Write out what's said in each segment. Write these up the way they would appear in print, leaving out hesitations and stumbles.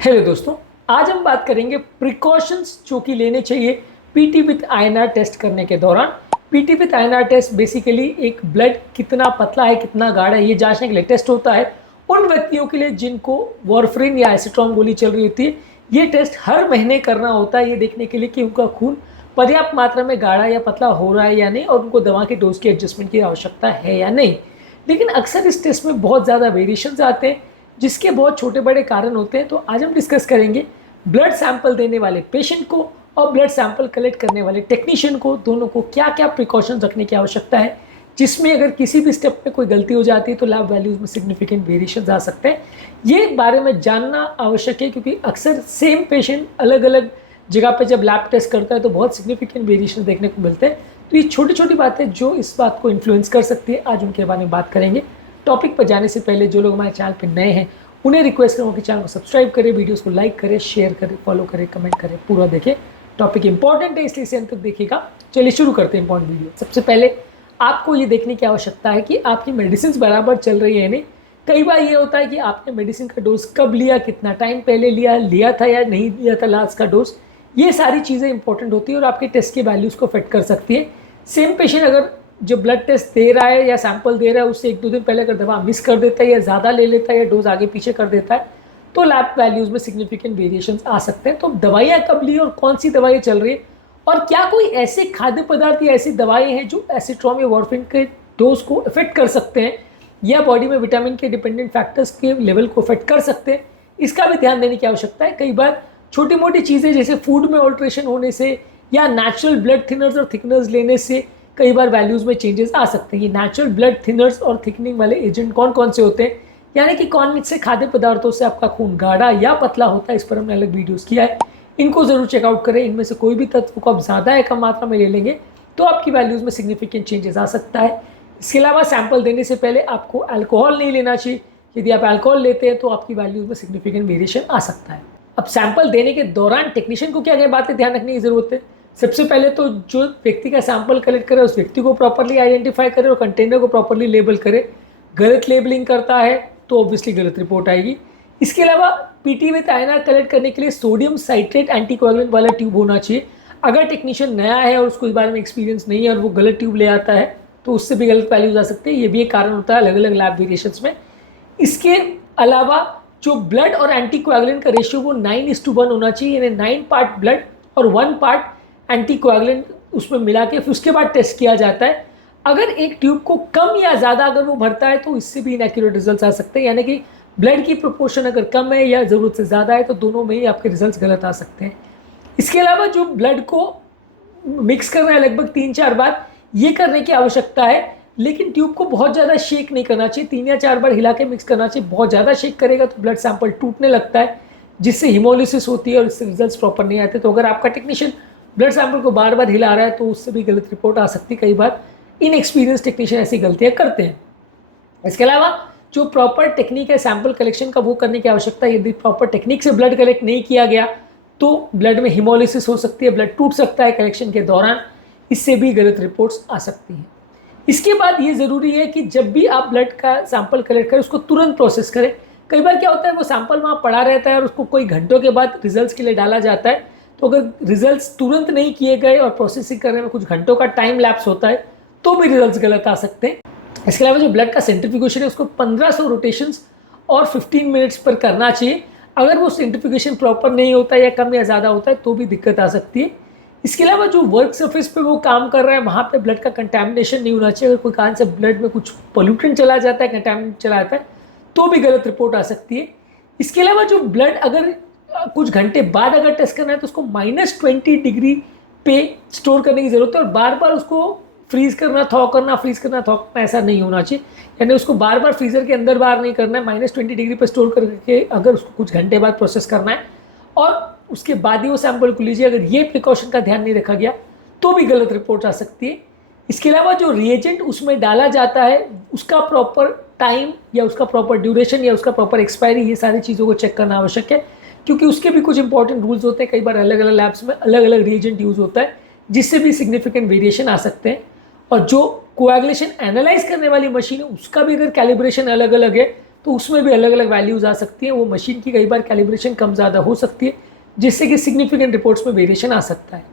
Hello दोस्तों, आज हम बात करेंगे प्रिकॉशंस जो कि लेने चाहिए पीटी विथ आईएनआर टेस्ट करने के दौरान। PT with INR test basically एक ब्लड कितना पतला है कितना गाढ़ा है ये जांचने के लिए टेस्ट होता है उन व्यक्तियों के लिए जिनको वारफरिन या एसिट्रॉन गोली चल रही होती है। ये टेस्ट हर महीने करना होता है ये देखने के लिए कि उनका खून पर्याप्त मात्रा में गाढ़ा या पतला हो रहा है या नहीं और उनको दवा के डोज की एडजस्टमेंट की आवश्यकता है या नहीं। लेकिन अक्सर इस टेस्ट में बहुत ज़्यादा वेरिएशंस आते हैं जिसके बहुत छोटे बड़े कारण होते हैं। तो आज हम डिस्कस करेंगे ब्लड सैंपल देने वाले पेशेंट को और ब्लड सैंपल कलेक्ट करने वाले टेक्नीशियन को, दोनों को क्या क्या प्रिकॉशंस रखने की आवश्यकता है, जिसमें अगर किसी भी स्टेप में कोई गलती हो जाती है तो लैब वैल्यूज में सिग्निफिकेंट वेरिएशन आ सकते हैं। ये बारे में जानना आवश्यक है क्योंकि अक्सर सेम पेशेंट अलग अलग जगह पे जब लैब टेस्ट करता है तो बहुत सिग्निफिकेंट वेरिएशन देखने को मिलते हैं। तो ये छोटी छोटी बातें जो इस बात को इन्फ्लुएंस कर सकती है, आज उनके बारे में बात करेंगे। टॉपिक पर जाने से पहले जो लोग हमारे चैनल पर नए हैं उन्हें रिक्वेस्ट करूँगा कि चैनल को सब्सक्राइब करें, वीडियोस को लाइक करें, शेयर करें, फॉलो करें, कमेंट करें, पूरा देखें। टॉपिक इंपॉर्टेंट है इसलिए इसे अंत तक देखिएगा। चलिए शुरू करते हैं इंपॉर्टेंट वीडियो। सबसे पहले आपको ये देखने की आवश्यकता है कि आपकी मेडिसिन बराबर चल रही है नहीं। कई बार ये होता है कि आपने मेडिसिन का डोज कब लिया, कितना टाइम पहले लिया था या नहीं लिया था लास्ट का डोज, ये सारी चीज़ें इंपॉर्टेंट होती है और आपके टेस्ट की वैल्यूज़ को अफेक्ट कर सकती है। सेम पेशेंट अगर जो ब्लड टेस्ट दे रहा है या सैंपल दे रहा है उससे एक दो दिन पहले अगर दवा मिस कर देता है या ज़्यादा ले लेता है या डोज आगे पीछे कर देता है तो लैब वैल्यूज़ में सिग्निफिकेंट वेरिएशंस आ सकते हैं। तो दवाइयाँ कब ली और कौन सी दवाइयाँ चल रही है और क्या कोई ऐसे खाद्य पदार्थ या ऐसी दवाएं हैं जो एसिट्रॉम या वारफरिन के डोज को इफेक्ट कर सकते हैं या बॉडी में विटामिन के डिपेंडेंट फैक्टर्स के लेवल को इफेक्ट कर सकते हैं, इसका भी ध्यान देने की आवश्यकता है। कई बार छोटी मोटी चीज़ें जैसे फूड में ऑल्ट्रेशन होने से या नेचुरल ब्लड थिनर्स और थिकनर्स लेने से कई बार वैल्यूज़ में चेंजेस आ सकते हैं। ये नेचुरल ब्लड थिनर्स और थिकनिंग वाले एजेंट कौन कौन से होते हैं, यानी कि कौन से खाद्य पदार्थों से आपका खून गाढ़ा या पतला होता है, इस पर हमने अलग वीडियोस किया है। इनको जरूर चेकआउट करें। इनमें से कोई भी तत्व को आप ज़्यादा या कम मात्रा में ले लेंगे तो आपकी वैल्यूज़ में सिग्निफिकेंट चेंजेस आ सकता है। इसके अलावा सैंपल देने से पहले आपको अल्कोहल नहीं लेना चाहिए। यदि आप अल्कोहल लेते हैं तो आपकी वैल्यूज़ में सिग्निफिकेंट वेरिएशन आ सकता है। अब सैंपल देने के दौरान टेक्नीशियन को क्या क्या बातें ध्यान रखने की ज़रूरत है। सबसे पहले तो जो व्यक्ति का सैंपल कलेक्ट करे उस व्यक्ति को प्रॉपरली आइडेंटिफाई करे और कंटेनर को प्रॉपरली लेबल करे। गलत लेबलिंग करता है तो ऑब्वियसली गलत रिपोर्ट आएगी। इसके अलावा पीटी विथ आईएनआर कलेक्ट करने के लिए सोडियम साइट्रेट एंटीकोएगुलेंट वाला ट्यूब होना चाहिए। अगर टेक्नीशियन नया है और उसको इस बारे में एक्सपीरियंस नहीं है और वो गलत ट्यूब ले आता है तो उससे भी गलत वैल्यूज आ सकते हैं। ये भी एक कारण होता है अलग अलग लैब वेरिएशंस में। इसके अलावा जो ब्लड और एंटीकोएगुलेंट का रेशियो वो 9:1 होना चाहिए, यानी 9 पार्ट ब्लड और 1 पार्ट एंटीकोएगुलेंट उसमें मिला के फिर उसके बाद टेस्ट किया जाता है। अगर एक ट्यूब को कम या ज़्यादा अगर वो भरता है तो इससे भी इनएक्यूरेट रिजल्ट्स आ सकते हैं, यानी कि ब्लड की प्रोपोर्शन अगर कम है या ज़रूरत से ज़्यादा है तो दोनों में ही आपके रिजल्ट्स गलत आ सकते हैं। इसके अलावा जो ब्लड को मिक्स करना है लगभग 3-4 बार ये करने की आवश्यकता है, लेकिन ट्यूब को बहुत ज़्यादा शेक नहीं करना चाहिए। 3 या 4 बार हिला के मिक्स करना चाहिए। बहुत ज़्यादा शेक करेगा तो ब्लड सैंपल टूटने लगता है जिससे हिमोलिसिस होती है और इससे रिजल्ट्स प्रॉपर नहीं आते। तो अगर आपका टेक्नीशियन ब्लड सैंपल को बार बार हिला रहा है तो उससे भी गलत रिपोर्ट आ सकती है। कई बार इनएक्सपीरियंस टेक्नीशियन ऐसी गलतियाँ करते हैं। इसके अलावा जो प्रॉपर टेक्निक है सैंपल कलेक्शन का वो करने की आवश्यकता है। यदि प्रॉपर टेक्निक से ब्लड कलेक्ट नहीं किया गया तो ब्लड में हिमोलिसिस हो सकती है, ब्लड टूट सकता है कलेक्शन के दौरान, इससे भी गलत रिपोर्ट्स आ सकती हैं। इसके बाद ये ज़रूरी है कि जब भी आप ब्लड का सैंपल कलेक्ट करें उसको तुरंत प्रोसेस करें। कई बार क्या होता है वो सैंपल वहाँ पड़ा रहता है और उसको कोई घंटों के बाद रिजल्ट्स के लिए डाला जाता है, तो अगर रिजल्ट्स तुरंत नहीं किए गए और प्रोसेसिंग करने में कुछ घंटों का टाइम लैप्स होता है तो भी रिजल्ट्स गलत आ सकते हैं। इसके अलावा जो ब्लड का सेंट्रीफ्यूगेशन है उसको 1500 रोटेशंस और 15 मिनट्स पर करना चाहिए। अगर वो सेंट्रीफ्यूगेशन प्रॉपर नहीं होता या कम या ज़्यादा होता है तो भी दिक्कत आ सकती है। इसके अलावा जो वर्क सरफेस पे वो काम कर रहा है वहाँ पे ब्लड का कंटैमिनेशन नहीं होना चाहिए। अगर कोई कारण से ब्लड में कुछ पोल्यूटेंट चला जाता है, कंटैमिनेंट चला जाता है तो भी गलत रिपोर्ट आ सकती है। इसके अलावा जो ब्लड अगर कुछ घंटे बाद अगर टेस्ट करना है तो उसको -20 डिग्री पे स्टोर करने की ज़रूरत है और बार बार उसको फ्रीज़ करना, थॉ करना, फ्रीज़ करना, थॉ करना ऐसा नहीं होना चाहिए। यानी उसको बार बार फ्रीज़र के अंदर बाहर नहीं करना है। -20 डिग्री पर स्टोर करके अगर उसको कुछ घंटे बाद प्रोसेस करना है और उसके बाद ही वो सैंपल को लीजिए। अगर ये प्रिकॉशन का ध्यान नहीं रखा गया तो भी गलत रिपोर्ट आ सकती है। इसके अलावा जो रिएजेंट उसमें डाला जाता है उसका प्रॉपर टाइम या उसका प्रॉपर ड्यूरेशन या उसका प्रॉपर एक्सपायरी, ये सारी चीज़ों को चेक करना आवश्यक है क्योंकि उसके भी कुछ इंपॉर्टेंट रूल्स होते हैं। कई बार अलग अलग लैब्स में अलग अलग रिएजेंट यूज़ होता है जिससे भी सिग्निफिकेंट वेरिएशन आ सकते हैं। और जो कोएगुलेशन एनालाइज करने वाली मशीन है उसका भी अगर कैलिब्रेशन अलग अलग है तो उसमें भी अलग अलग वैल्यूज़ आ सकती हैं। वो मशीन की कई बार कैलिब्रेशन कम ज़्यादा हो सकती है, जिससे कि सिग्निफिकेंट रिपोर्ट्स में वेरिएशन आ सकता है।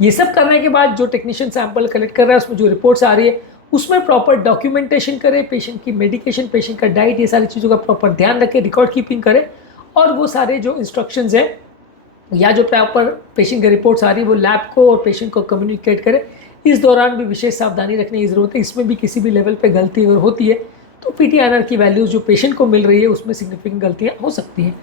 ये सब करने के बाद जो टेक्नीशियन सैंपल कलेक्ट कर रहा है, उसमें जो रिपोर्ट्स आ रही है उसमें प्रॉपर डॉक्यूमेंटेशन करे, पेशेंट की मेडिकेशन, पेशेंट का डाइट, ये सारी चीज़ों का प्रॉपर ध्यान रखे, रिकॉर्ड कीपिंग करे, और वो सारे जो इंस्ट्रक्शंस हैं या जो प्रॉपर पेशेंट की रिपोर्ट्स आ रही है वो लैब को और पेशेंट को कम्युनिकेट करे। इस दौरान भी विशेष सावधानी रखने की ज़रूरत है। इसमें भी किसी भी लेवल पे गलती अगर होती है तो पीटीआईएनआर की वैल्यूज़ जो पेशेंट को मिल रही है उसमें सिग्निफिकेंट गलतियाँ हो सकती हैं।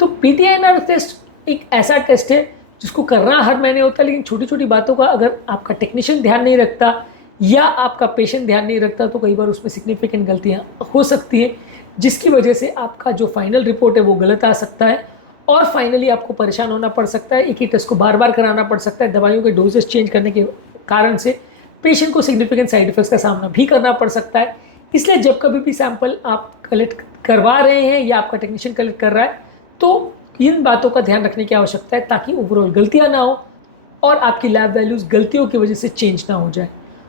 तो पीटीआईएनआर टेस्ट एक ऐसा टेस्ट है जिसको करना हर महीने होता है, लेकिन छोटी छोटी बातों का अगर आपका टेक्नीशियन ध्यान नहीं रखता या आपका पेशेंट ध्यान नहीं रखता तो कई बार उसमें सिग्निफिकेंट गलतियाँ हो सकती हैं, जिसकी वजह से आपका जो फाइनल रिपोर्ट है वो गलत आ सकता है और फाइनली आपको परेशान होना पड़ सकता है। एक ही टेस्ट को बार बार कराना पड़ सकता है। दवाइयों के डोजेस चेंज करने के कारण से पेशेंट को सिग्निफिकेंट साइड इफेक्ट्स का सामना भी करना पड़ सकता है। इसलिए जब कभी भी सैंपल आप कलेक्ट करवा रहे हैं या आपका टेक्नीशियन कलेक्ट कर रहा है तो इन बातों का ध्यान रखने की आवश्यकता है, ताकि ओवरऑल गलतियां ना हो और आपकी लैब वैल्यूज़ गलतियों की वजह से चेंज ना हो जाए।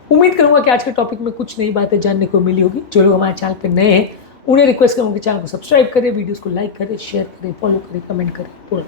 उम्मीद करूंगा कि आज के टॉपिक में कुछ नई बातें जानने को मिली होगी। जो लोग हमारे चैनल पर नए हैं उन्हें रिक्वेस्ट करूँगा कि चैनल को सब्सक्राइब करें, वीडियोज़ को लाइक करें, शेयर करें, फॉलो करें, कमेंट करें, पूरा